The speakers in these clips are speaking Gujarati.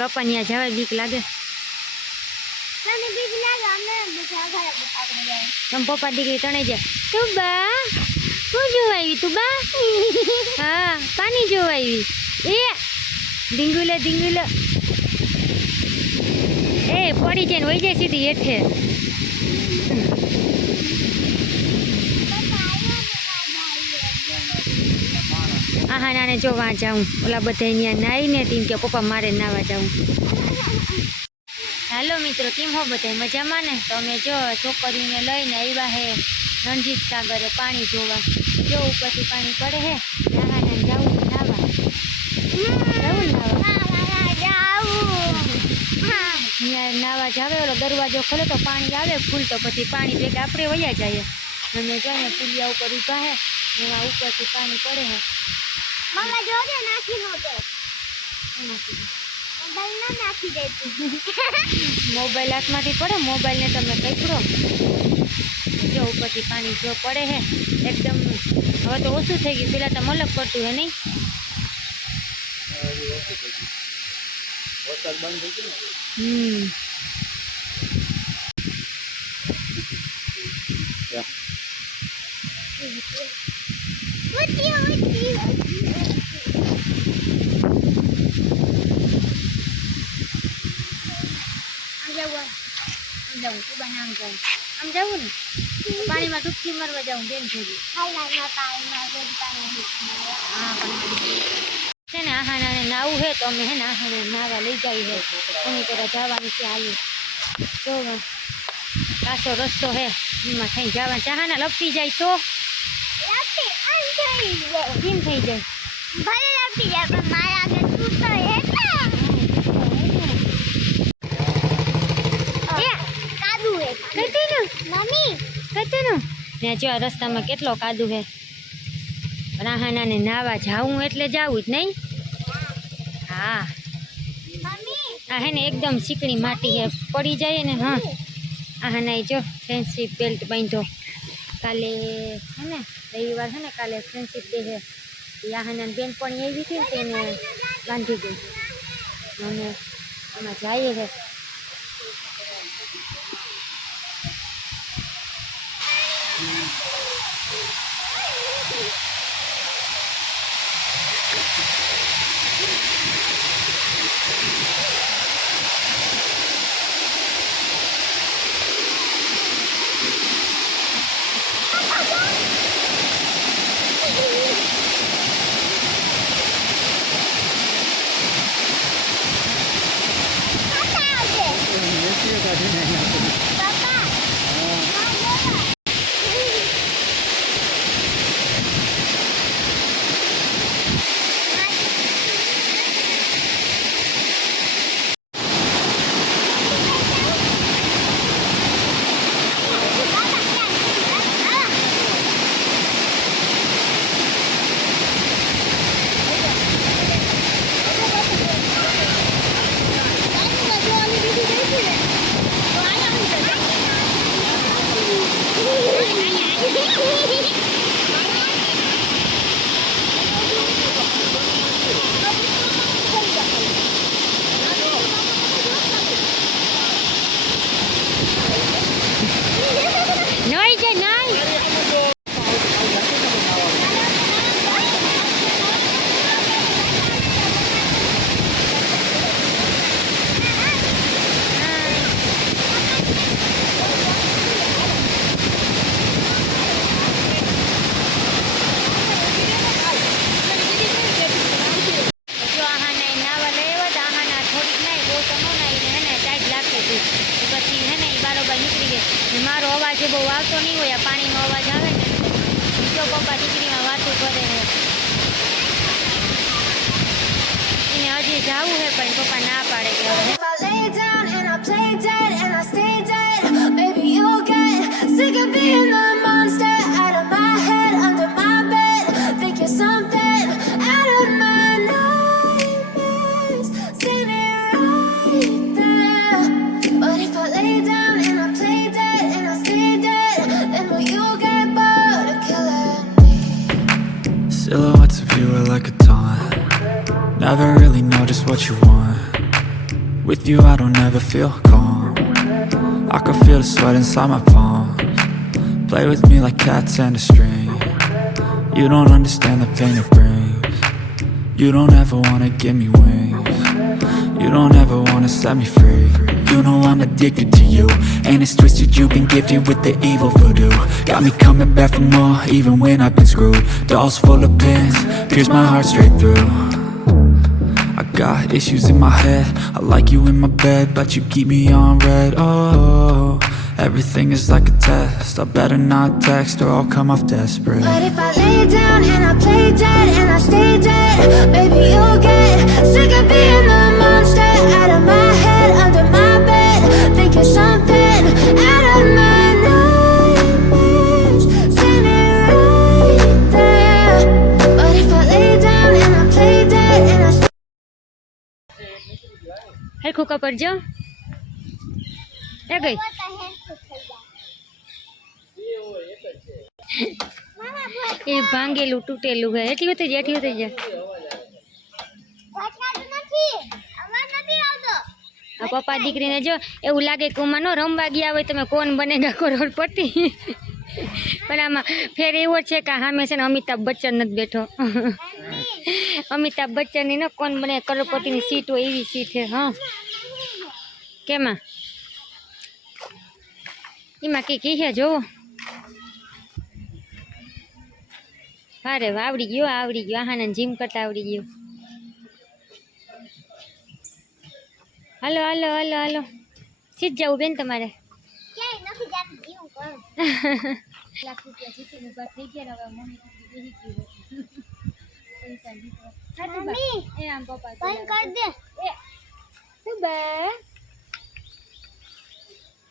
પપ્પા ત્યાં જવા બીક લાગે. તમે પપ્પા દીકરી તણે જાય. તું બા શું જોવા આવી? તું બા હા પાણી જોવા આવી. એ ઢીંગુલે ઢીંગુલે એ પડી જાય ને વહી જાય સીધી હેઠે. હા નાને જો વાં જાઉં ઓલા બધા અહીંયા નાહીને તીમ કે પપ્પા મારે નાવા જાઉં. હાલો મિત્રો કેમ હો બધા મજામાં ને? તો અમે જો છોકરીને લઈને આવ્યા હે રણજીત સાગરે પાણી જોવા. જો ઉપરથી પાણી પડે હે. નાહાને જાવું નાવા. નાવા જાવે ઓલો દરવાજો ખોલે તો પાણી આવે ફૂલ તો પછી પાણી ભેગા આપણે વયા જઈએ. અમે જોઈને પુલિયા ઉપર ઊભા હે એમાં ઉપરથી પાણી પડે હે. મમ્મા જોજે નાખી નો દે. મોબાઈલ ના નાખી દે તું. મોબાઈલ હાથમાંથી પડે મોબાઈલને તમે પકડો. જો ઉપરથી પાણી જો પડે હે એકદમ. હવે તો ઓછું થઈ ગયું પેલા તો મલક પડતું હે નહીં. વરસાદ બંધ થઈ ગયો. આમ જવું ને પાણીમાં ડૂબકી મારવા જાઉં બેન થઈ છે ને. આહાને નાવું હે તો અમે હે ને આહાને નાવા લઈ જઈએ હે. એની પેલા જવાનું છે હાલી. જો કાચો રસ્તો હે એમાં થઈને જવાનું. ચાહાના લપટી જાય તો કેમ થઈ જાય? ભલે લપટી જાય પણ મારા આગળ તું તો હે ને જો રસ્તામાં કેટલો કાદુ હે. રાહાનાને નાવા જાવું એટલે જાવું જ નહીં. હા આ હે ને એકદમ ચીકણી માટી હે પડી જાય ને. હા આહાના જો ફ્રેન્ડશીપ બેલ્ટ બાંધો. કાલે હે ને રવિવાર હે ને કાલે ફ્રેન્ડશીપ ડે હે. આહાના બેનપણી આવી હતી ને તેને બાંધી ગઈ. અમે આમાં જઈએ હે. પપ્પા નીકળી ગયા ને મારો અવાજ બહુ આવતો નહીં હોય આ પાણીનો અવાજ આવે ને તો પપ્પા દીકરીમાં વાતો કરે એને હજી જવું છે પણ પપ્પા ના પાડે કે હવે If I lay down and I play dead and I stay dead, maybe you'll get sick of being the monster out of my head, under my bed. Think you're something out of my nightmares, standing right there. But if I lay down and I play dead and I stay dead, then will you get bored of killing me? Silhouettes of you are like a taunt. Never really know just what you want. With you I don't ever feel calm. I can feel the sweat inside my palms. Play with me like cats and a string. You don't understand the pain it brings. You don't ever wanna give me wings. You don't ever wanna set me free. You know I'm addicted to you, and it's twisted, you've been gifted with the evil voodoo. Got me coming back for more, even when I've been screwed. Dolls full of pins, pierce my heart straight through. I got issues in my head, I like you in my bed, but you keep me on red. Oh, everything is like a test, I better not text or I'll come off desperate. But if I lay down and I play dead and I stay dead, maybe you'll get sick of being the monster out of my head, under my bed. Think you're something out of my nightmares, standing right there. But if I lay down and I play dead and I હરખું કપડ જો એ ગઈ એ ભાંગેલું તૂટેલું છે એટલી ઉતરી જાય આ પપ્પા દીકરીને જો એવું લાગે કે ઉમાં નો રમવા ગયા હોય તમે કોણ બનેગા કરોડપતિ પણ આમાં ફેર એવો છે કે સામે છે ને અમિતાભ બચ્ચન નથી બેઠો અમિતાભ બચ્ચનની ને કોણ બને કરોડપતિની સીટ હોય એવી સીટ છે હા કેમાં એમાં કી છે જોવો અરે આવડી ગયો આહાને જીમ કરતા આવડી ગયો હાલો હાલો હાલો હાલો સીધ જવું બેન તમારે ક્યાંય નથી જાતી જીવ કરું લાખ રૂપિયા જીતીને ઉભા થઈ ગયા હવે મમ્મી બેસી ગયું પૈસા જીતવા મમ્મી એ આમ પપ્પા બંધ કર દે એ તું બે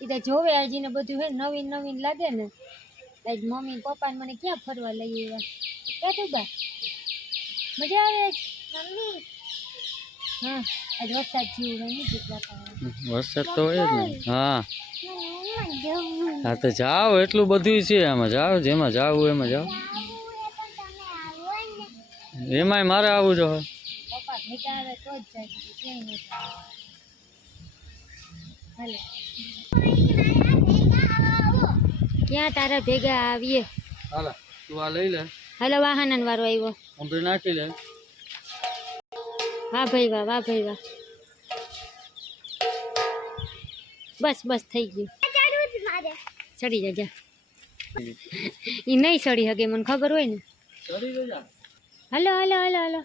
ઈધર જોવે હજી ને બધું હે નવીન નવીન લાગે ને લાઈક મમ્મી પપ્પા મને ક્યાં ફરવા લઈ આવ્યા ક્યાં તું બા મજા આવે મમ્મી હા આજ વરસાદ જેવું હોય ને જેટલા વરસાદ તો હોય જ ને હા મને જવું હા તો જાઓ એટલું બધું છે આમાં જાઓ જેમાં જાવું એમાં જાઓ આવું એ પણ તમે આવો ને એમાંય મારે આવું જો પપ્પા ભેગા આવે તો જ જાય બીજું ક્યાંય નહીં હાલે ક્યાં તારા ભેગા આવીએ હાલો તું આ લઈ લે હાલો વાહન વાળો આવ્યો કોમ્પ્યુટર નાખી લે વાહ ભાઈ વાહ બસ બસ થઈ ગયું ચડવું જ મારે ચડી જા જા એ નહીં ચડી શકે મને ખબર હોય ને ચડી જા હાલો હાલો હાલો હાલો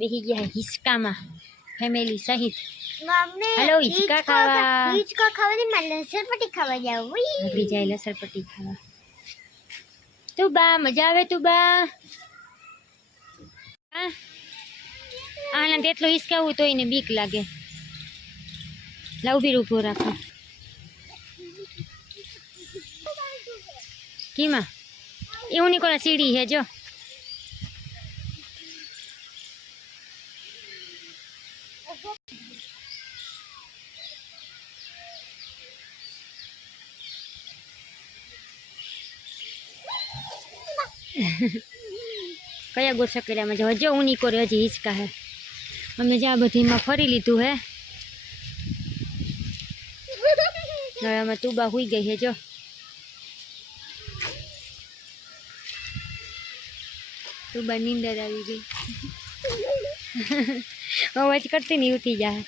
બેસી ગયા હિસકામાં ફેમિલી સહિત મમ્મી હાલો, હિંચકા ખાવા. હિંચકા ખાવાની મારે લસણપટ્ટી ખાવા જાવ નીકળી જાય લસણપટ્ટી ખાવા. તું બા મજા આવે તું બા આનંદ એટલો હિસકાવું તો એને બીક લાગે. લાવ બી ઊભો રાખો કીમાં એવું નહીં કોલા સીડી હે જો કયા ગોળ સકેલામાં જો હજુ ઊની કોરે હજી હિંચકા હે અમે જ્યાં બધીમાં ફરી લીધું હે હવે આમાં તુબા હુઈ ગઈ હે જો તુબા નીંદર આવી ગઈ અવાજ કરતી નહીં ઉઠી જાય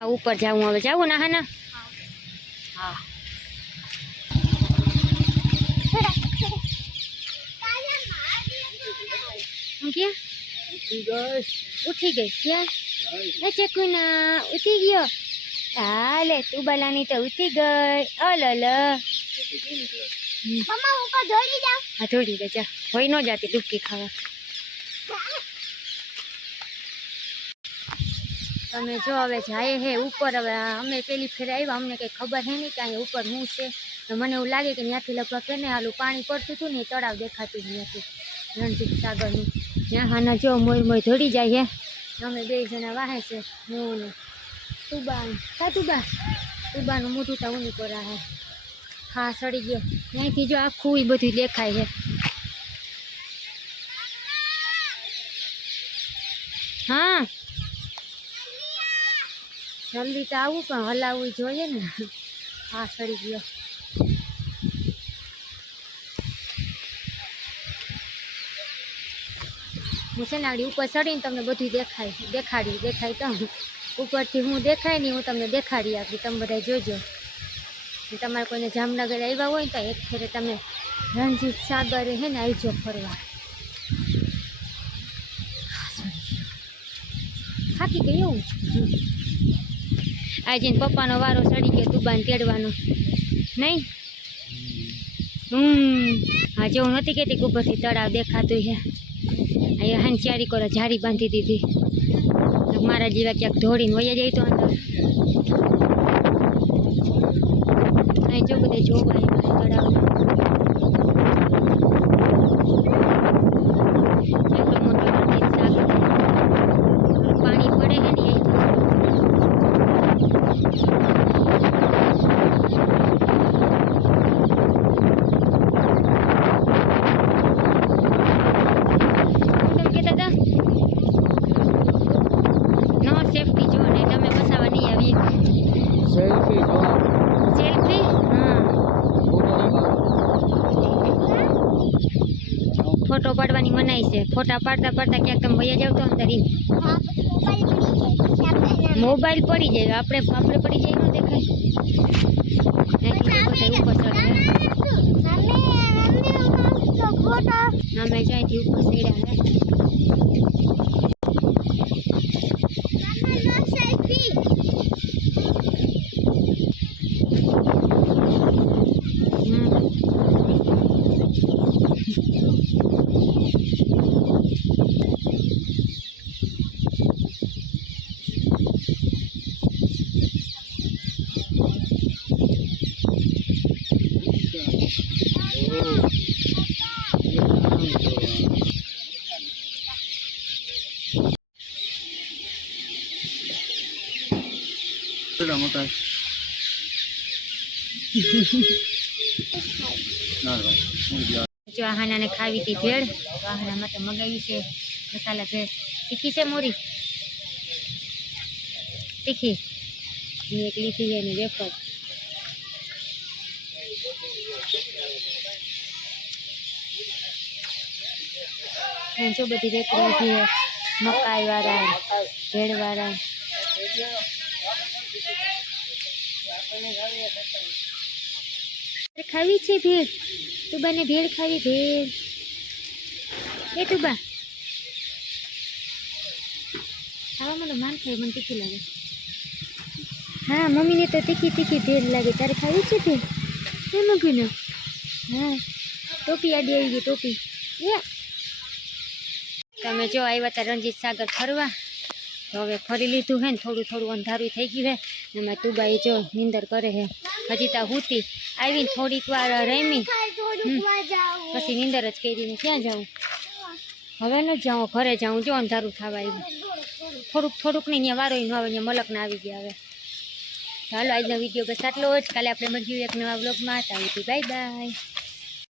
ઉપર જાવું હવે જાવું ના હા હા ક્યાં ઉઠી ગઈ ક્યાં એ ચકુના ઉઠી ગયો હાલે તું બલાની તો ઉઠી ગઈ અલલ મમ્મા ઉપર દોડી જાવ હા થોડી દે જા હોય ન જાતી ડૂબકી ખાવા તમે જો હવે જાય હે ઉપર હવે અમે પેલી ફેર આવ્યા અમને કંઈ ખબર હે નહીં કે અહીંયા ઉપર શું છે તો મને એવું લાગે કે ત્યાંથી લગભગ કે ને હાલું પાણી પડતું હતું ને એ તળાવ દેખાતું ત્યાંથી રણજીત સાગરનું ત્યાં હાના જો મોય ધોડી જાય હે અમે બે જણા વાહે છે હું ને તુબાનું મોઢું તો ઊની કોરા હે હા સડી ગયો ત્યાંથી જો આખું એ બધું દેખાય છે હા જલ્દી તો આવું પણ હલાવવું જોઈએ ને હા સડી ગયો હું છે ને આગળ ઉપર ચડીને તમને બધું દેખાય તો ઉપરથી હું દેખાય નહીં હું તમને દેખાડી આપી તમે બધા જોજો તમારે કોઈને જામનગર આવ્યા હોય ને તો એક ફેરે તમે રણજીત સાગર હે ને આવજો ફરવા થાકી ગઈ એવું આજે પપ્પાનો વારો ચડી ગયો તુબાને તેડવાનો નહીં હા જો હું નથી કહેતી કે ઉપરથી તળાવ દેખાતું છે અહીંયા હાંચારી કરો જારી બાંધી દીધી મારા જેવા ક્યાંક ધોડીને વયા જાય તો અંદર અહીં જો બધે જોવા તળાવ એટલો મોટો રણજીત સાગર પાણી પડે છે ને સેફટી જો ને તમે બસાવા નહીં આવીએ સેલ્ફી હા ફોટો પાડવાની મનાઈ છે ફોટા પાડતા ક્યાંક તમે વયા જાવ તો અંદર મોબાઈલ પડી જાય આપણે પડી જાય ન દેખાય ઉપર ચડે અમે જ્યાંથી ઉપર ચડ્યા હે કેવડા મોટા ના ભાઈ જો આહાનાને ખાવી હતી ભેળ તો આહાના માટે મગાવી છે મસાલા ભેળ તીખી છે મોરી તીખી ની એક લીધી છે એની વેફર જો બધી વેફર લીધી છે મકાઈ વાળા ભેળ વાળા ખાવી છે ભેળ તુબાને ભેળ ખાવી ભેળ એ તુબા ખાવામાં તો માન ખાય મને તીખી લાગે હા મમ્મીને તો તીખી તીખી ભેળ લાગે તારે ખાવી છે ભેળ એ મગુને હા ટોપી આડી આવી ગઈ ટોપી એ તમે જો આવ્યા હતા રણજીત સાગર ફરવા તો હવે ફરી લીધું હે ને થોડું થોડું અંધારું થઈ ગયું હે ને મેં તુબાઈ જો નીંદર કરે હે હજી તા હુતી આવીને થોડીક વાર રમી પછી નીંદર જ કરીને ક્યાં જાઉં હવે ન જાઉં ઘરે જાઉં જો અંધારું થવા આવ્યું થોડુંક નહીં ત્યાં વારો ન આવે ત્યાં મલકને આવી ગયા હવે ચાલો આજનો વિડીયો બસ આટલો જ કાલે આપણે મળ્યું એક નવા બ્લોગમાં બાય બાય